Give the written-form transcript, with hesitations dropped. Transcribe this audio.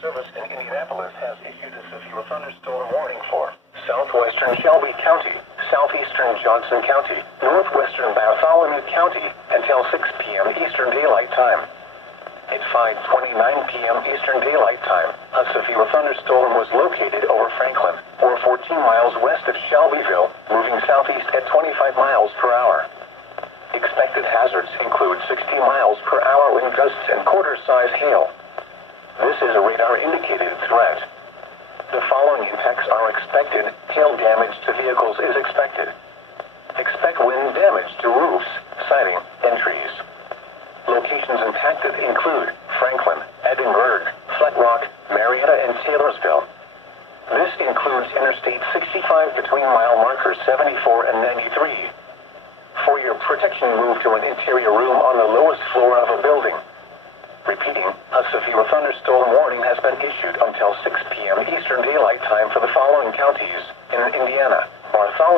Service in Indianapolis has issued a severe thunderstorm warning for southwestern Shelby County, southeastern Johnson County, northwestern Bartholomew County until 6 p.m. Eastern Daylight Time. At 5:29 p.m. Eastern Daylight Time, a severe thunderstorm was located over Franklin, or 14 miles west of Shelbyville, moving southeast at 25 miles per hour. Expected hazards include 60 miles per hour wind gusts and quarter-size hail. This is a radar-indicated threat. The following impacts are expected. Hail damage to vehicles is expected. Expect wind damage to roofs, siding, and trees. Locations impacted include Franklin, Edinburgh, Flat Rock, Marietta, and Taylorsville. This includes Interstate 65 between mile markers 74 and 93. For your protection, move to an interior room on the lowest floor of a building. Repeating, a severe thunderstorm warning has been issued until 6 p.m. Eastern Daylight Time for the following counties in Indiana: Bartholomew